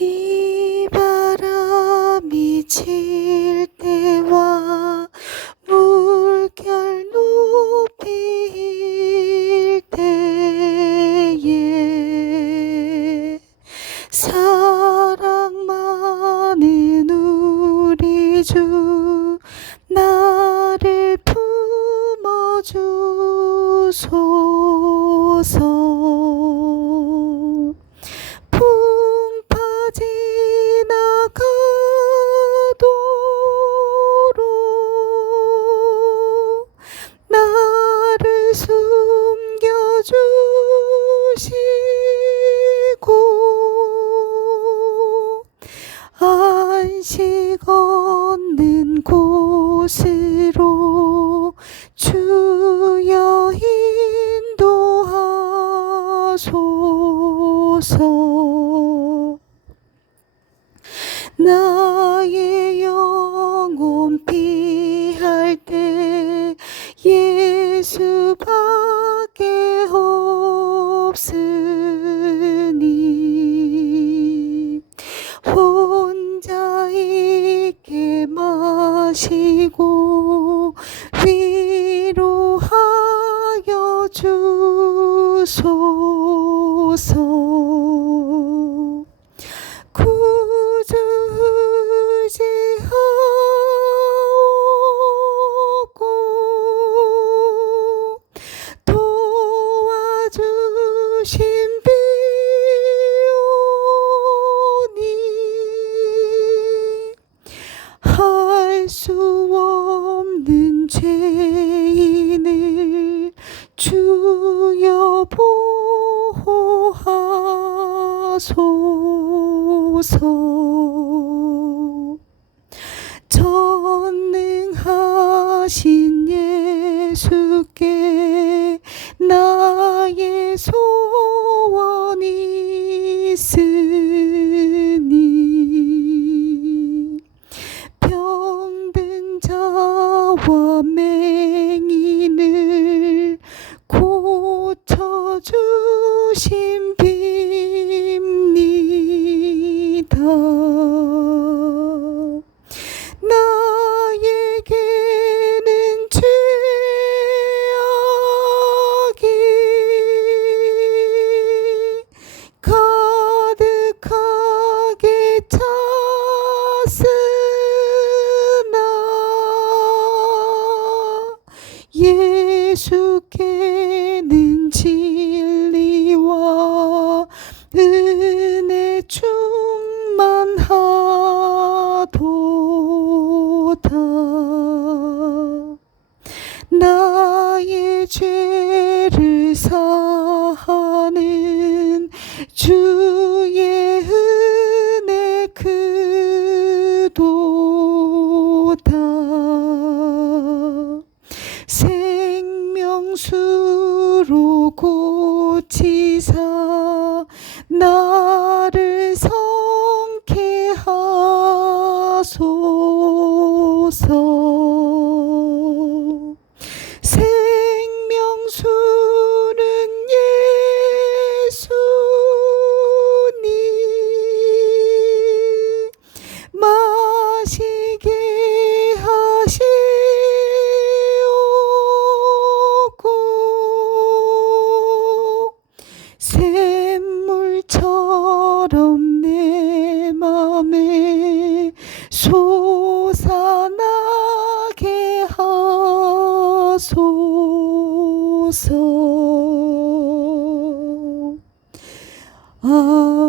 이 바람이 칠 때와 물결 높일 때에 사랑 많은 우리 주 나를 품어주소서 안식 얻는 곳으로 주여 인도하소서 마시고 위로하여 주소서 수 없는 죄인을 주여 보호하소서. 전능하신 예수께 나의 소 고쳐주신 빕니다. 나에게는 죄악이 가득하게 찼으나 예수께 은혜 충만하도다. 나의 죄를 사하는 주의 은혜 그도다. 생명수로 고치사 나를 성케 하소서 샘물처럼 내 맘에 솟아나게 하소서. 아